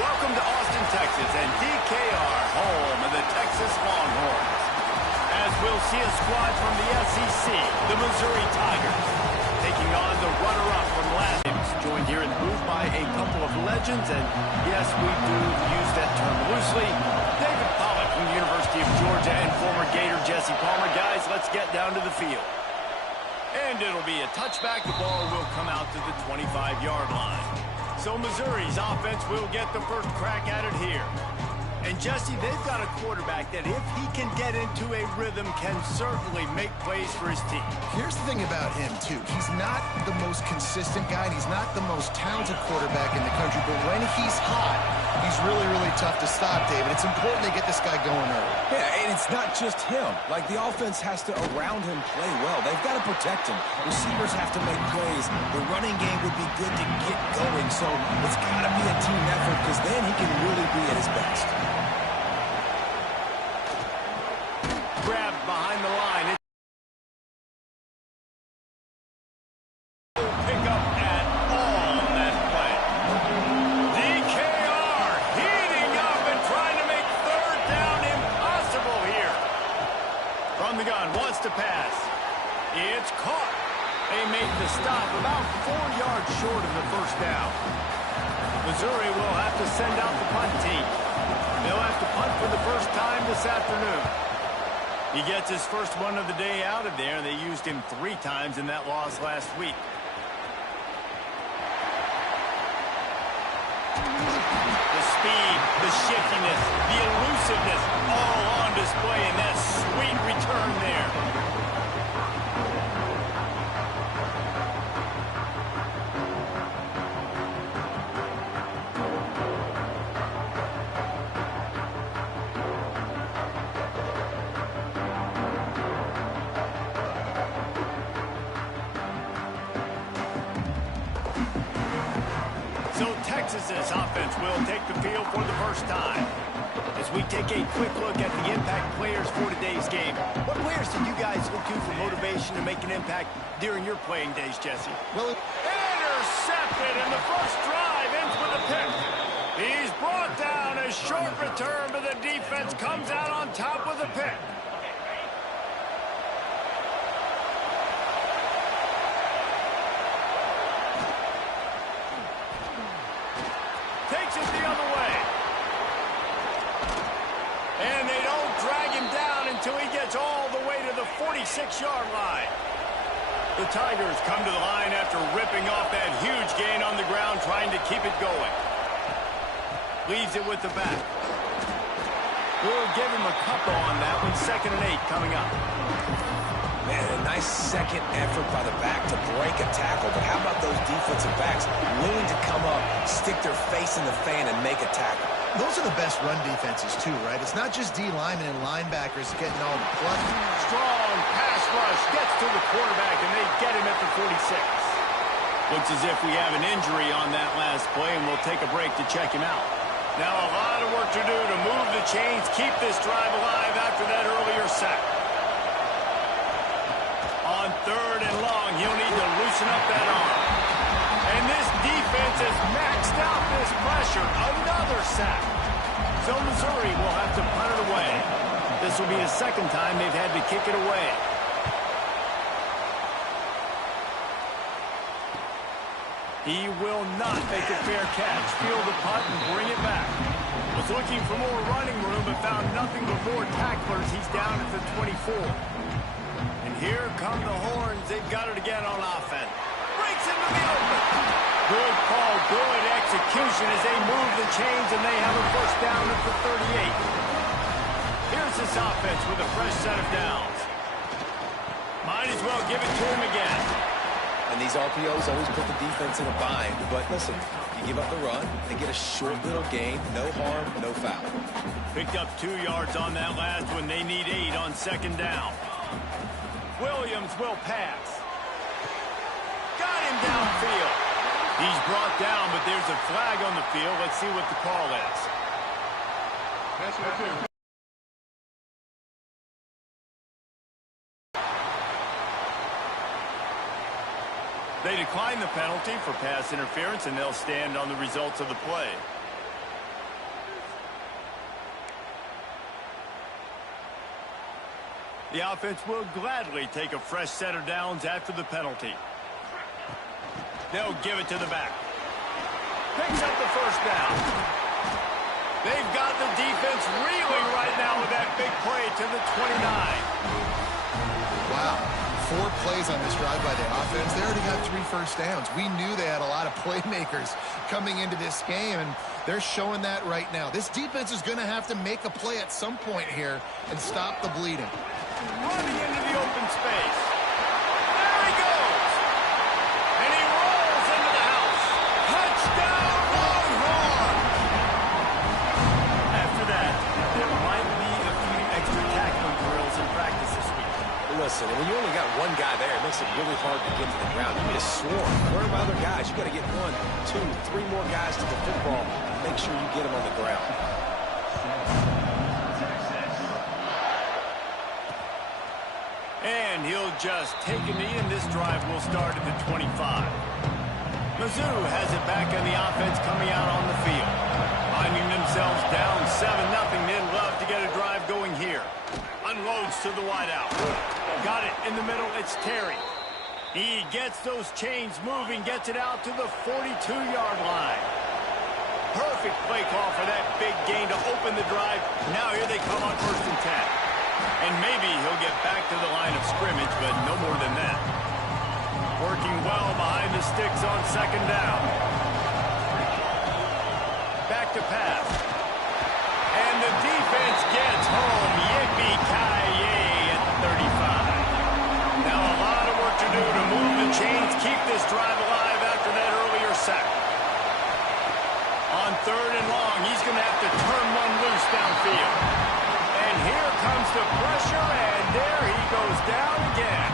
Welcome to Austin, Texas, and DKR, home of the Texas Longhorns. As we'll see a squad from the SEC, the Missouri Tigers, taking on the runner-up from last year, joined here in the booth by a couple of legends, and yes, we do use that term loosely. David Pollack from the University of Georgia and former Gator Jesse Palmer. Guys, let's get down to the field. And it'll be a touchback. The ball will come out to the 25-yard line. So Missouri's offense will get the first crack at it here. And Jesse, they've got a quarterback that if he can get into a rhythm can certainly make plays for his team. Here's the thing about him, too. He's not the most consistent guy, and he's not the most talented quarterback in the country, but when he's hot, he's really, really tough to stop, David. It's important they get this guy going early. Yeah, and it's not just him. Like, the offense has to, around him, play well. They've got to protect him. Receivers have to make plays. The running game would be good to get going, so it's got to be a team effort because then he can really be at his best. Grabbed behind the line. Pick up at all on that play. DKR heating up and trying to make third down impossible here. From the gun, wants to pass. It's caught. They make the stop about 4 yards short of the first down. Missouri will have to send out the punt team. They'll have to punt for the first time this afternoon. He gets his first one of the day out of there. They used him 3 times in that loss last week. The speed, the shiftiness, the elusiveness, all on display in that sweet return there. Texas's offense will take the field for the first time. As we take a quick look at the impact players for today's game, what players did you guys look to for motivation to make an impact during your playing days, Jesse? Well, intercepted, and the first drive ends with a pick. He's brought down. A short return, but the defense comes out on top with a pick. Takes it the other way. And they don't drag him down until he gets all the way to the 46-yard line. The Tigers come to the line after ripping off that huge gain on the ground, trying to keep it going. Leaves it with the back. We'll give him a couple on that one. 2nd and 8 coming up. Man, a nice second effort by the back to break a tackle. But how about those defensive backs willing to come up, stick their face in the fan, and make a tackle? those are the best run defenses, too, right? It's not just D linemen and linebackers getting all the play. Strong pass rush gets to the quarterback, and they get him at the 46. Looks as if we have an injury on that last play, and we'll take a break to check him out. Now a lot of work to do to move the chains, keep this drive alive after that earlier sack. On 3rd and long, he'll need to loosen up that arm. And this defense has maxed out this pressure. Another sack. So Missouri will have to punt it away. This will be the 2nd time they've had to kick it away. He will not make a fair catch. Field the punt and bring it back. Was looking for more running room, but found nothing but more tacklers. He's down at the 24. And here come the Horns. They've got it again on offense. Breaks into the open. Good call, good execution as they move the chains, and they have a first down at the 38. Here's this offense with a fresh set of downs. Might as well give it to him again. And these RPOs always put the defense in a bind. But listen, you give up the run, they get a short little gain, no harm, no foul. Picked up 2 yards on that last one. They need 8 on 2nd down. Williams will pass. Got him downfield. He's brought down, but there's a flag on the field. Let's see what the call is. That's right. They decline the penalty for pass interference, and they'll stand on the results of the play. The offense will gladly take a fresh set of downs after the penalty. They'll give it to the back. Picks up the first down. They've got the defense reeling right now with that big play to the 29. Wow. 4 plays on this drive by the offense. They already got 3 first downs. We knew they had a lot of playmakers coming into this game, and they're showing that right now. This defense is going to have to make a play at some point here and stop the bleeding. Running into the open space. There he goes. And he rolls into the house. Touchdown, Longhorn! After that, there might be a few extra tackling drills in practice this week. Listen, when you only got one guy there, it makes it really hard to get to the ground. You need a swarm. Where are my other guys? You got to get 1, 2, 3 more guys to the football. Make sure you get them on the ground. And he'll just take a knee, and this drive will start at the 25. Mizzou has it back on the offense coming out on the field. Finding themselves down 7-0. They'd love to get a drive going here. Unloads to the wideout. Got it in the middle. It's Terry. He gets those chains moving, gets it out to the 42-yard line. Perfect play call for that big gain to open the drive. Now here they come on 1st and 10. And maybe he'll get back to the line of scrimmage, but no more than that. Working well behind the sticks on 2nd down. Back to pass. And the defense gets home. Yippee-ki-yay at the 35. Now a lot of work to do to move the chains, keep this drive alive after that earlier sack. On 3rd and long, he's going to have to turn one loose downfield. And here comes the pressure, and there he goes down again.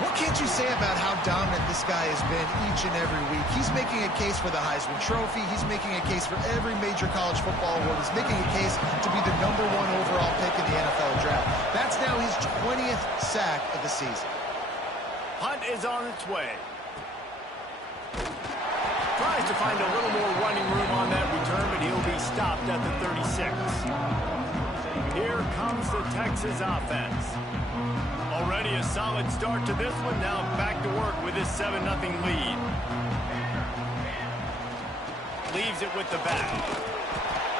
What can't you say about how dominant this guy has been each and every week? He's making a case for the Heisman Trophy. He's making a case for every major college football award. He's making a case to be the #1 overall pick in the NFL draft. That's now his 20th sack of the season. Hunt is on its way. Tries to find a little more running room on that return, but he'll be stopped at the 36. Here comes the Texas offense. Already a solid start to this one. Now back to work with this 7-0 lead. Leaves it with the back.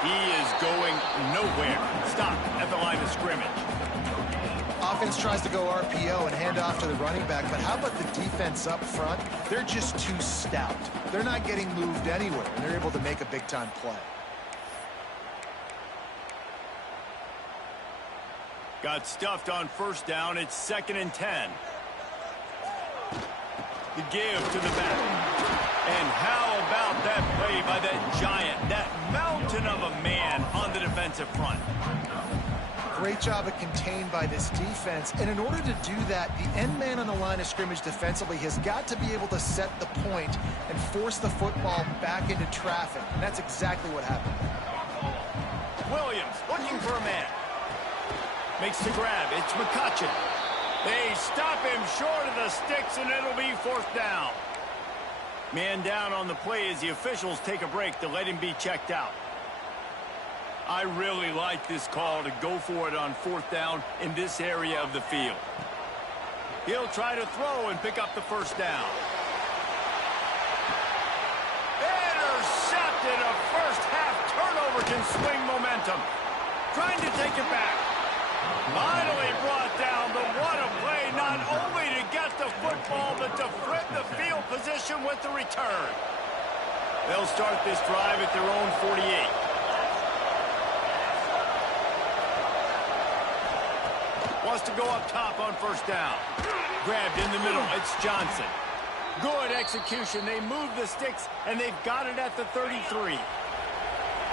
He is going nowhere. Stopped at the line of scrimmage. Offense tries to go RPO and hand off to the running back, but how about the defense up front? They're just too stout. They're not getting moved anywhere, and they're able to make a big-time play. Got stuffed on 1st down. It's 2nd and 10. The give to the back. And how about that play by that giant, that mountain of a man on the defensive front? Great job at contained by this defense. And in order to do that, the end man on the line of scrimmage defensively has got to be able to set the point and force the football back into traffic. And that's exactly what happened. Williams looking for a man. Makes the grab. It's McCutcheon. They stop him short of the sticks, and it'll be 4th down. Man down on the play as the officials take a break to let him be checked out. I really like this call to go for it on 4th down in this area of the field. He'll try to throw and pick up the 1st down. Intercepted. A first-half turnover can swing momentum. Trying to take it back. Finally brought down, but what a play, not only to get the football, but to flip the field position with the return. They'll start this drive at their own 48. Wants to go up top on 1st down. Grabbed in the middle, it's Johnson. Good execution, they move the sticks, and they've got it at the 33.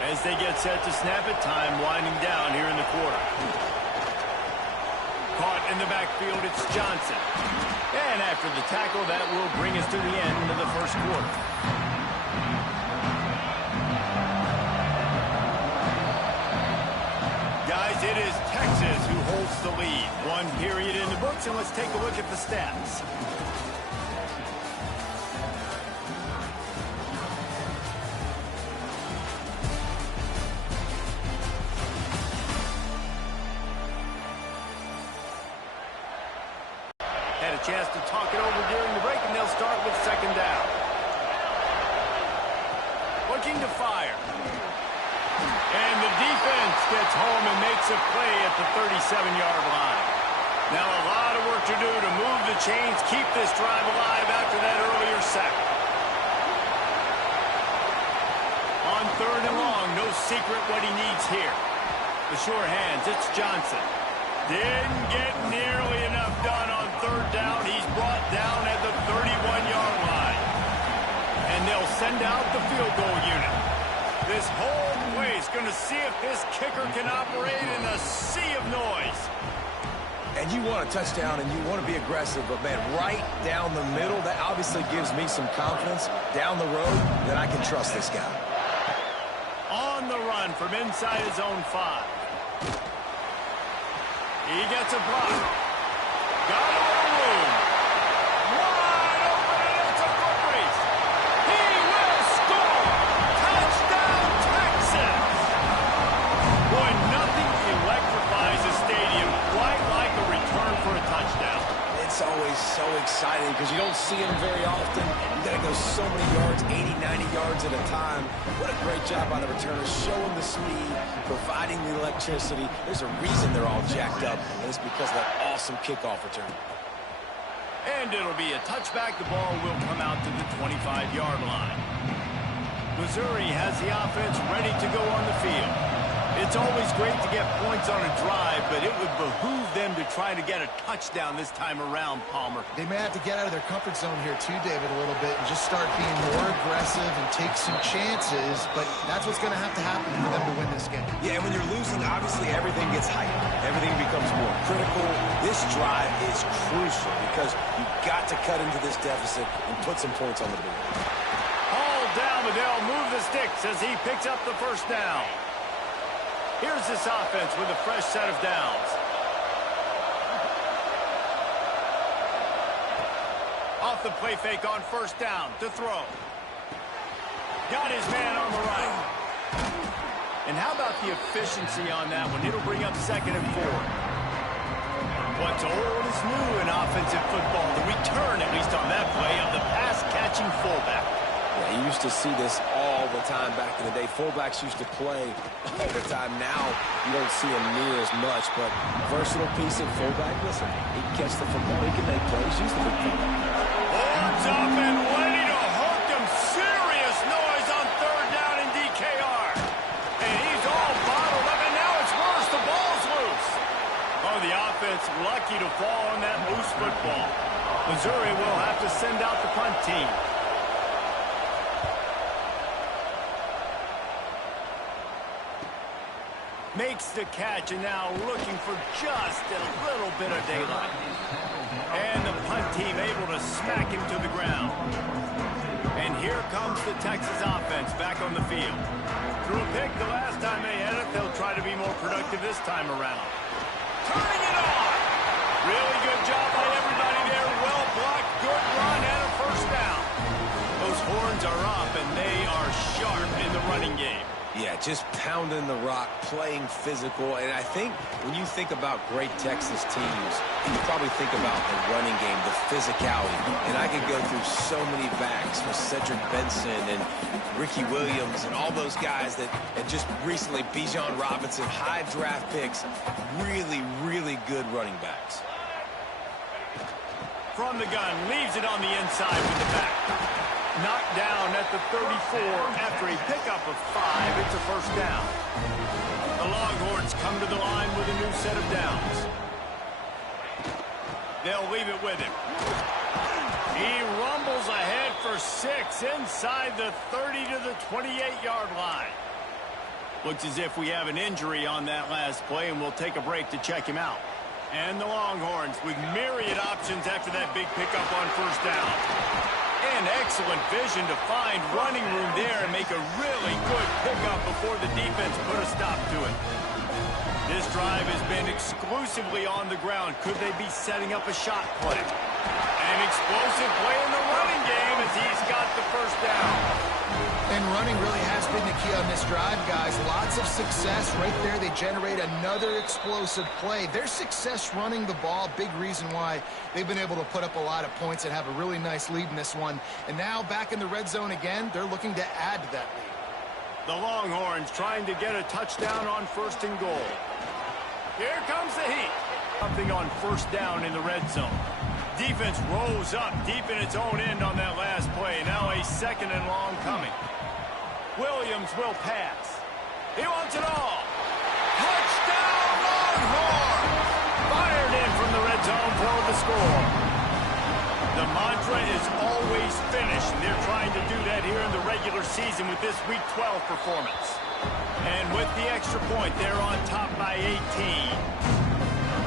As they get set to snap it, time winding down here in the quarter. Caught in the backfield, it's Johnson. And after the tackle, that will bring us to the end of the 1st quarter. Guys, it is Texas who holds the lead. 1 period in the books, and let's take a look at the stats. a chance to talk it over during the break, and they'll start with second down. Looking to fire. And the defense gets home and makes a play at the 37-yard line. Now a lot of work to do to move the chains, keep this drive alive after that earlier sack. On third and long, no secret what he needs here. The sure hands, it's Johnson. Didn't get nearly enough done on third down. He's brought down at the 31-yard line. And they'll send out the field goal unit. This whole play is going to see if this kicker can operate in a sea of noise. And you want a touchdown and you want to be aggressive, but man, right down the middle, that obviously gives me some confidence down the road that I can trust this guy. On the run from inside his own 5. He gets a block. Got a little room. Wide open, and it's a foot race. He will score. Touchdown, Texas. Boy, nothing electrifies a stadium quite like a return for a touchdown. It's always so exciting because you don't see them very often. You got to go so many yards, 80, 90 yards at a time. What a great job by the returners, showing the speed, providing the electricity. There's a reason they're all jacked up, and it's because of that awesome kickoff return. And it'll be a touchback. The ball will come out to the 25-yard line. Missouri has the offense ready to go on the field. It's always great to get points on a drive, but it would behoove them to try to get a touchdown this time around, Palmer. They may have to get out of their comfort zone here too, David, a little bit and just start being more aggressive and take some chances, but that's what's going to happen for them to win this game. Yeah, and when you're losing, obviously everything gets hyped. Everything becomes more critical. This drive is crucial because you've got to cut into this deficit and put some points on the board. Hauled down, but they'll move the sticks as he picks up the first down. Here's this offense with a fresh set of downs. Off the play fake on first down to throw. Got his man on the right. And how about the efficiency on that one? It'll bring up second and 4. What's old is new in offensive football. The return, at least on that play, of the pass-catching fullback. Yeah, you used to see this all the time back in the day. Fullbacks used to play all the time. Now, you don't see them near as much, but versatile piece of fullback. Listen, he can catch the football. He can make plays. Use the big play. Horns up and ready to hook him. Serious noise on third down in DKR. And he's all bottled up, and now it's worse. The ball's loose. Oh, the offense lucky to fall on that loose football. Missouri will have to send out the punt team. Makes the catch, and now looking for just a little bit of daylight. And the punt team able to smack him to the ground. And here comes the Texas offense back on the field. Threw a pick the last time they had it. They'll try to be more productive this time around. Turning it on. Really good job by everybody there. Well blocked, good run, and a first down. Those horns are up, and they are sharp in the running game. Yeah, just pounding the rock, playing physical. And I think when you think about great Texas teams, you probably think about the running game, the physicality. And I could go through so many backs with Cedric Benson and Ricky Williams and all those guys that, and just recently Bijan Robinson, high draft picks, really, really good running backs. From the gun, leaves it on the inside with the back. Knocked down at the 34 after a pickup of 5. It's a first down. The Longhorns come to the line with a new set of downs. They'll leave it with him. He rumbles ahead for 6 inside the 30 to the 28-yard line. Looks as if we have an injury on that last play, and we'll take a break to check him out. And the Longhorns with myriad options after that big pickup on first down. And excellent vision to find running room there and make a really good pickup before the defense put a stop to it. This drive has been exclusively on the ground. Could they be setting up a shot play? An explosive play in the running game as he's got the first down. And running really has been the key on this drive, guys. Lots of success right there. They generate another explosive play. Their success running the ball, big reason why they've been able to put up a lot of points and have a really nice lead in this one. And now back in the red zone again, they're looking to add to that lead. The Longhorns trying to get a touchdown on 1st and goal. Here comes the heat. Something on 1st down in the red zone. Defense rose up deep in its own end on that last play. Now a 2nd and long coming. Williams will pass. He wants it all. Touchdown, Longhorns! Fired in from the red zone for the score. The mantra is always finish. They're trying to do that here in the regular season with this Week 12 performance. And with the extra point, they're on top by 18.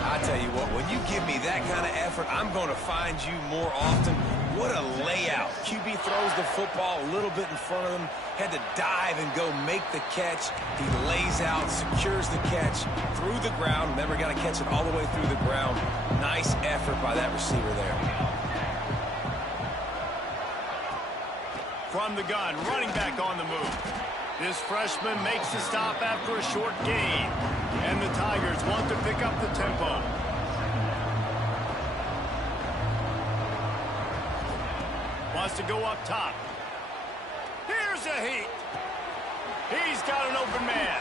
I tell you what, when you give me that kind of effort, I'm going to find you more often. What a layout. QB throws the football a little bit in front of him, had to dive and go make the catch. He lays out, secures the catch through the ground. Never got to catch it all the way through the ground. Nice effort by that receiver there. From the gun, running back on the move. This freshman makes the stop after a short gain. And the Tigers want to pick up the tempo. Wants to go up top. Here's a heat. He's got an open man.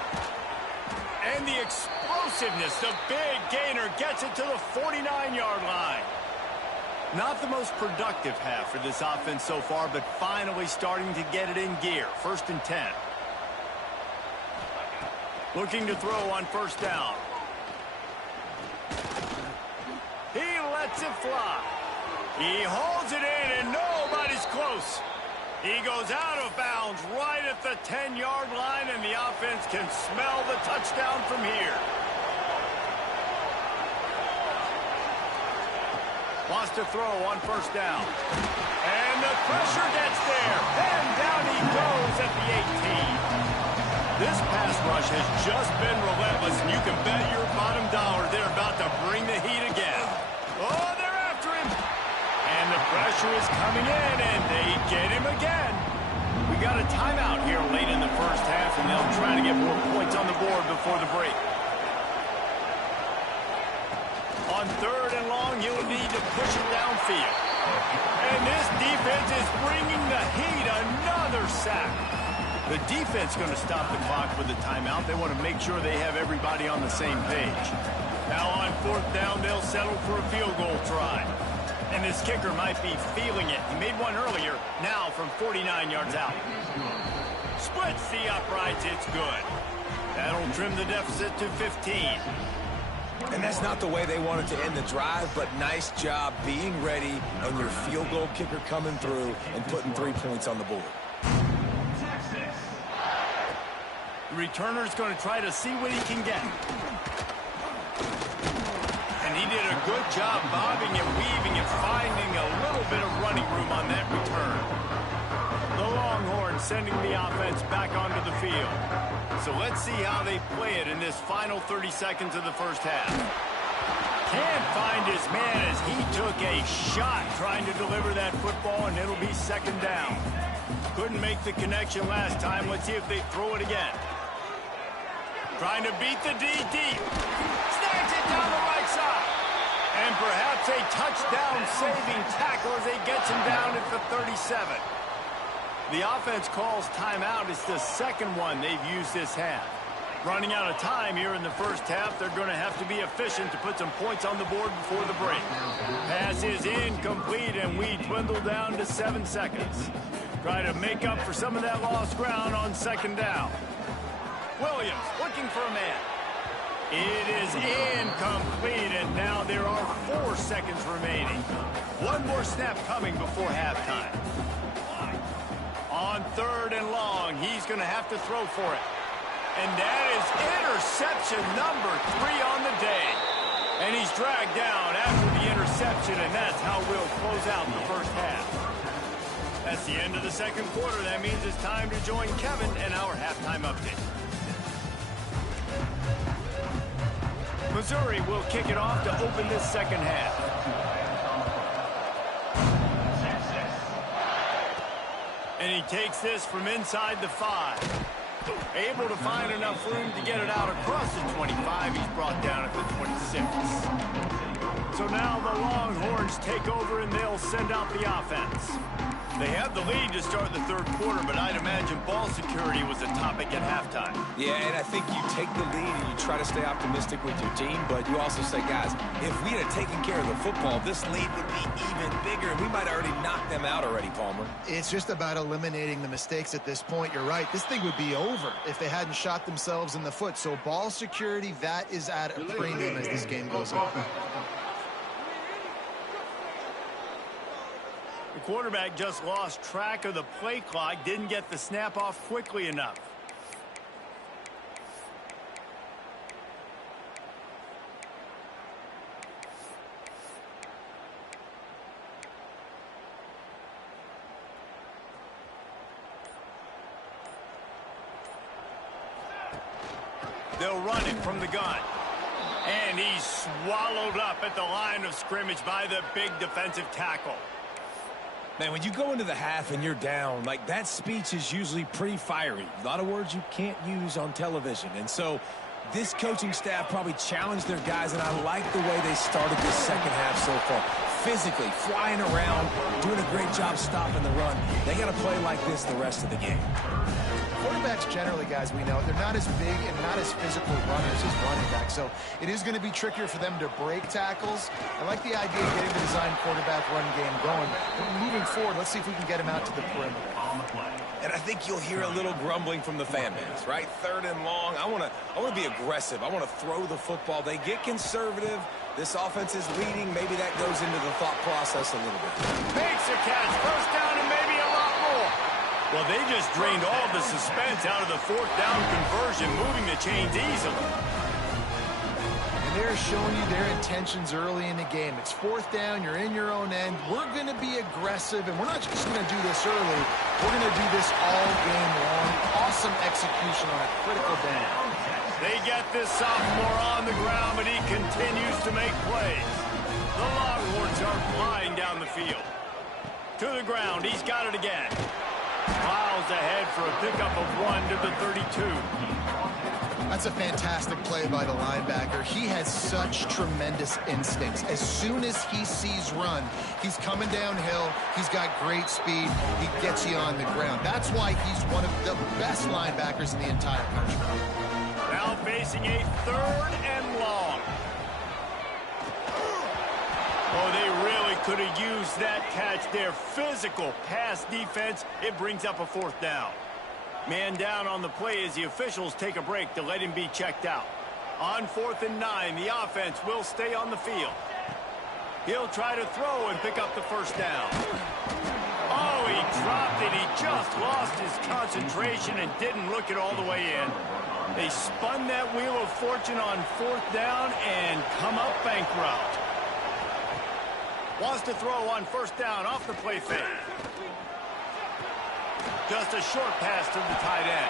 And the explosiveness, the big gainer gets it to the 49-yard line. Not the most productive half for this offense so far, but finally starting to get it in gear. 1st and 10. Looking to throw on 1st down. He lets it fly. He holds it in, and nobody's close. He goes out of bounds right at the 10-yard line, and the offense can smell the touchdown from here. Wants to throw on 1st down. And the pressure gets there. And down he goes at the 18. This pass rush has just been relentless, and you can bet your bottom dollar they're about to bring the heat again. Oh, they're after him. And the pressure is coming in, and they get him again. We got a timeout here late in the 1st half, and they'll try to get more points on the board before the break. On 3rd and long, you'll need to push it downfield. And this defense is bringing the heat. Another sack. The defense going to stop the clock with the timeout. They want to make sure they have everybody on the same page. Now on 4th down, they'll settle for a field goal try. And this kicker might be feeling it. He made one earlier, now from 49 yards out. Splits the uprights, it's good. That'll trim the deficit to 15. And that's not the way they wanted to end the drive, but nice job being ready and your field goal kicker coming through and putting 3 points on the board. The returner's going to try to see what he can get. And he did a good job bobbing and weaving and finding a little bit of running room on that return. The Longhorns sending the offense back onto the field. So let's see how they play it in this final 30 seconds of the 1st half. Can't find his man as he took a shot trying to deliver that football, and it'll be 2nd down. Couldn't make the connection last time. Let's see if they throw it again. Trying to beat the D deep. Snags it down the right side. And perhaps a touchdown-saving tackle as he gets him down at the 37. The offense calls timeout. It's the 2nd one they've used this half. Running out of time here in the 1st half. They're going to have to be efficient to put some points on the board before the break. Pass is incomplete, and we dwindle down to 7 seconds. Try to make up for some of that lost ground on 2nd down. Williams looking for a man. It is incomplete, and now there are 4 seconds remaining. One more snap coming before halftime. On 3rd and long, he's going to have to throw for it. And that is interception number 3 on the day. And he's dragged down after the interception, and that's how we'll close out the 1st half. That's the end of the 2nd quarter. That means it's time to join Kevin and our halftime update. Missouri will kick it off to open this 2nd half. And he takes this from inside the 5. Able to find enough room to get it out across the 25. He's brought down at the 26. So now the Longhorns take over and they'll send out the offense. They have the lead to start the third quarter, but I'd imagine ball security was a topic at halftime. Yeah, and I think you take the lead and you try to stay optimistic with your team, but you also say, guys, if we had taken care of the football, this lead would be even bigger, and we might have already knocked them out already, Palmer. It's just about eliminating the mistakes at this point. You're right. This thing would be over if they hadn't shot themselves in the foot. So ball security, that is at a premium as this game goes on. The quarterback just lost track of the play clock, didn't get the snap off quickly enough. They'll run it from the gun. And he's swallowed up at the line of scrimmage by the big defensive tackle. Man, when you go into the half and you're down, like, that speech is usually pretty fiery. A lot of words you can't use on television. And so this coaching staff probably challenged their guys, and I like the way they started this second half so far. Physically, flying around, doing a great job stopping the run. They got to play like this the rest of the game. Quarterbacks generally, guys, we know, they're not as big and not as physical runners as running backs. So it is going to be trickier for them to break tackles. I like the idea of getting the design quarterback run game going. But moving forward, let's see if we can get him out to the perimeter. And I think you'll hear a little grumbling from the fan base, right? Third and long. I want to be aggressive. I want to throw the football. They get conservative. This offense is leading. Maybe that goes into the thought process a little bit. Makes a catch. First down and maybe a lot more. Well, they just drained all the suspense out of the fourth down conversion, moving the chains easily. And they're showing you their intentions early in the game. It's fourth down. You're in your own end. We're going to be aggressive, and we're not just going to do this early. We're going to do this all game long. Awesome execution on a critical down. They get this sophomore on the ground, but he continues to make plays. The Longhorns are flying down the field. To the ground. He's got it again. Plows ahead for a pickup of 1 to the 32. That's a fantastic play by the linebacker. He has such tremendous instincts. As soon as he sees run, he's coming downhill. He's got great speed. He gets you on the ground. That's why he's one of the best linebackers in the entire country. Now facing a third and long. Oh, they really could have used that catch there. Physical pass defense. It brings up a fourth down. Man down on the play as the officials take a break to let him be checked out. On 4th and 9, the offense will stay on the field. He'll try to throw and pick up the first down. Oh, he dropped it. He just lost his concentration and didn't look it all the way in. They spun that wheel of fortune on 4th down and come up bankrupt. Wants to throw on first down off the play fake. Just a short pass to the tight end.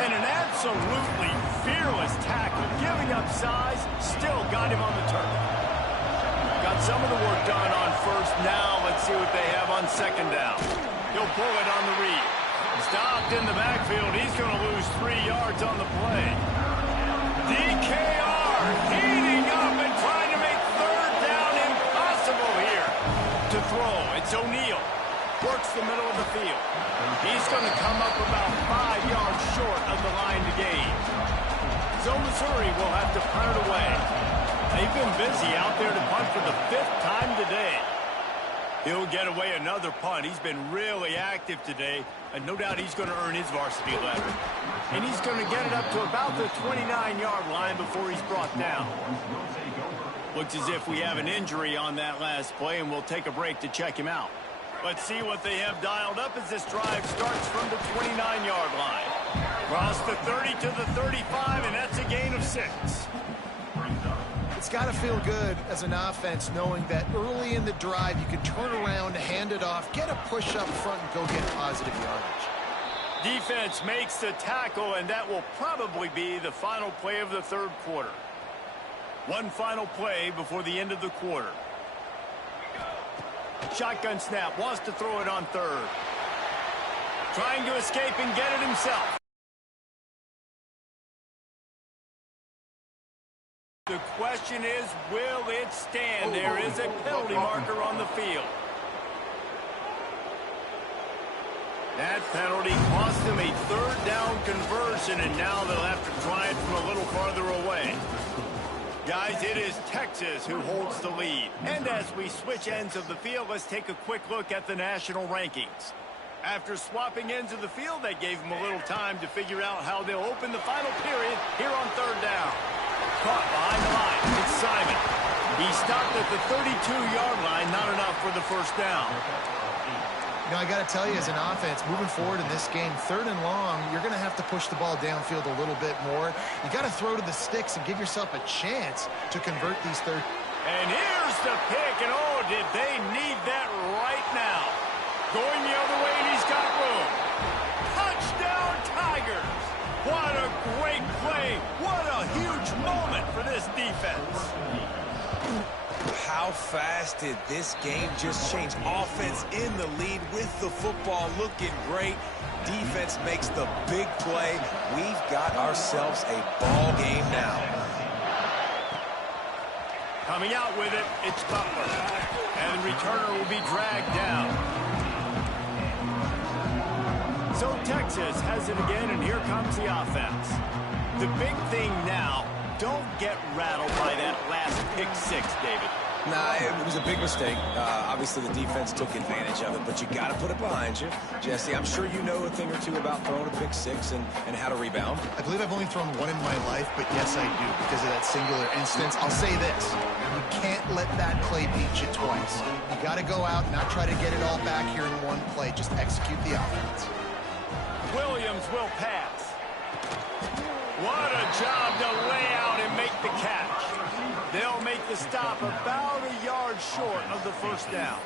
And an absolutely fearless tackle, giving up size, still got him on the turf. Got some of the work done on first. Now let's see what they have on second down. He'll pull it on the read. Stopped in the backfield. He's going to lose 3 yards on the play. DKR heating up and trying to make third down impossible here. To throw, it's O'Neal. Works the middle of the field. He's going to come up about 5 yards short of the line to gain. So Missouri will have to punt it away. They've been busy out there to punt for the 5th time today. He'll get away another punt. He's been really active today, and no doubt he's going to earn his varsity letter. And he's going to get it up to about the 29-yard line before he's brought down. Looks as if we have an injury on that last play, and we'll take a break to check him out. Let's see what they have dialed up as this drive starts from the 29-yard line. Across the 30 to the 35, and that's a gain of 6. It's got to feel good as an offense knowing that early in the drive you can turn around, hand it off, get a push up front, and go get positive yardage. Defense makes the tackle, and that will probably be the final play of the third quarter. One final play before the end of the quarter. Shotgun snap, wants to throw it on third. Trying to escape and get it himself. The question is, will it stand? There is a penalty marker on the field. That penalty cost them a third down conversion, and now they'll have to try it from a little farther away. Guys, it is Texas who holds the lead. And as we switch ends of the field, let's take a quick look at the national rankings. After swapping ends of the field, that gave them a little time to figure out how they'll open the final period here on third down. Caught behind the line. It's Simon. He stopped at the 32-yard line, not enough for the first down. You know, I got to tell you, as an offense, moving forward in this game, third and long, you're going to have to push the ball downfield a little bit more. You got to throw to the sticks and give yourself a chance to convert these third. And here's the pick, and oh, did they need that right now. Going the other way, and he's got room. Touchdown, Tigers. What a great play. What a huge moment for this defense. How fast did this game just change? Offense in the lead with the football, looking great. Defense makes the big play. We've got ourselves a ball game now. Coming out with it, it's Butler. And the returner will be dragged down. So Texas has it again, and here comes the offense. The big thing now, don't get rattled by that last pick six, David. Nah, it was a big mistake. Obviously, the defense took advantage of it, but you got to put it behind you. Jesse, I'm sure you know a thing or two about throwing a pick six and how to rebound. I believe I've only thrown one in my life, but yes, I do, because of that singular instance. I'll say this. You can't let that play beat you twice. You got to go out and not try to get it all back here in one play. Just execute the offense. Williams will pass. What a job to lay out and make the catch. They'll make the stop about a yard short of the first down.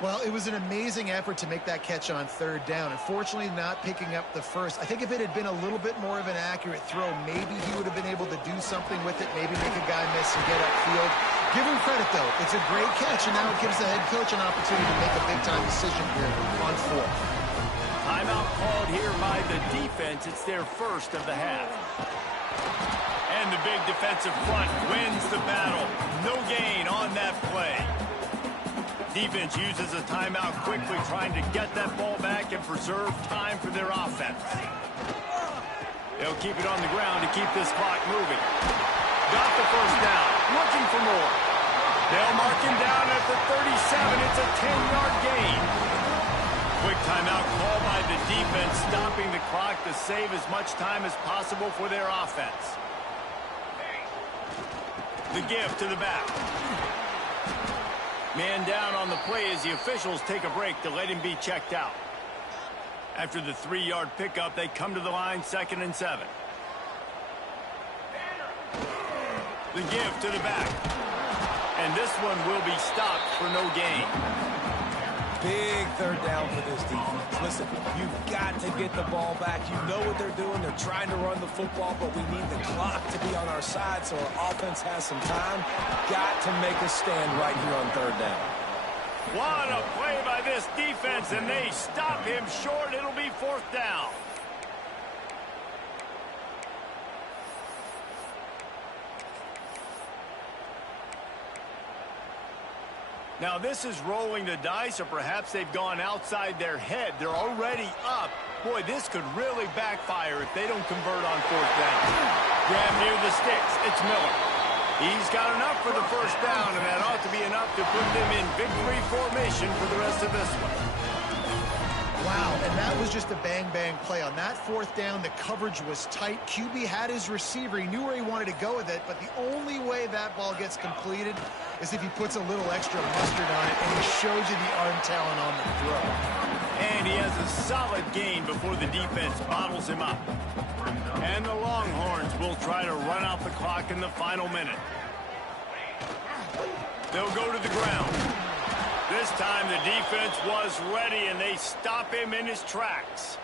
Well, it was an amazing effort to make that catch on third down. Unfortunately, not picking up the first. I think if it had been a little bit more of an accurate throw, maybe he would have been able to do something with it, maybe make a guy miss and get upfield. Give him credit, though. It's a great catch, and now it gives the head coach an opportunity to make a big-time decision here on fourth. Timeout called here by the defense. It's their first of the half. And the big defensive front wins the battle. No gain on that play. Defense uses a timeout quickly, trying to get that ball back and preserve time for their offense. They'll keep it on the ground to keep this clock moving. Got the first down. Looking for more. They'll mark him down at the 37. It's a 10-yard gain. Quick timeout call by the defense, stopping the clock to save as much time as possible for their offense. The give to the back. Man down on the play as the officials take a break to let him be checked out. After the 3-yard pickup, they come to the line, 2nd and 7. The give to the back. And this one will be stopped for no gain. Big third down for this defense. Listen, you've got to get the ball back. You know what they're doing. They're trying to run the football, but we need the clock to be on our side so our offense has some time. Got to make a stand right here on third down. What a play by this defense, and they stop him short. It'll be 4th down. Now, this is rolling the dice, or perhaps they've gone outside their head. They're already up. Boy, this could really backfire if they don't convert on 4th down. Grab near the sticks. It's Miller. He's got enough for the first down, and that ought to be enough to put them in victory formation for the rest of this one. Wow, and that was just a bang-bang play. On that 4th down, the coverage was tight. QB had his receiver. He knew where he wanted to go with it, but the only way that ball gets completed is if he puts a little extra mustard on it, and he shows you the arm talent on the throw. And he has a solid gain before the defense bottles him up. And the Longhorns will try to run out the clock in the final minute. They'll go to the ground. This time the defense was ready, and they stop him in his tracks.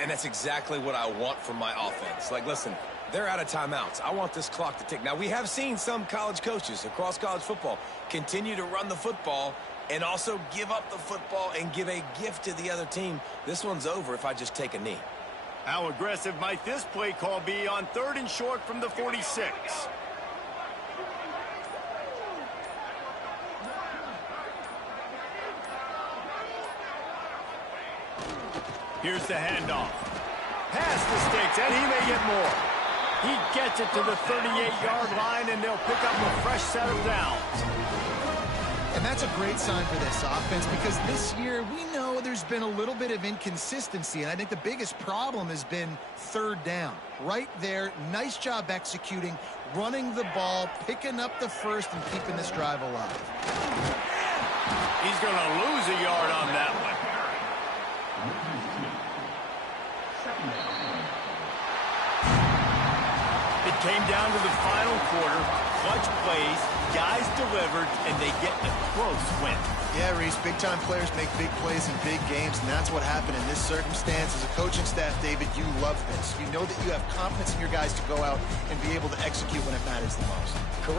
And that's exactly what I want from my offense. Like, listen, they're out of timeouts. I want this clock to tick. Now, we have seen some college coaches across college football continue to run the football and also give up the football and give a gift to the other team. This one's over if I just take a knee. How aggressive might this play call be on 3rd and short from the 46? Here's the handoff. Past the sticks, and he may get more. He gets it to the 38-yard line, and they'll pick up a fresh set of downs. And that's a great sign for this offense because this year we know there's been a little bit of inconsistency, and I think the biggest problem has been 3rd down. Right there, nice job executing, running the ball, picking up the first, and keeping this drive alive. He's going to lose a yard on that one. It came down to the final quarter. Clutch plays, guys delivered, and they get a close win. Yeah, Reese, big-time players make big plays in big games, and that's what happened in this circumstance. As a coaching staff, David, you love this. You know that you have confidence in your guys to go out and be able to execute when it matters the most. Correct.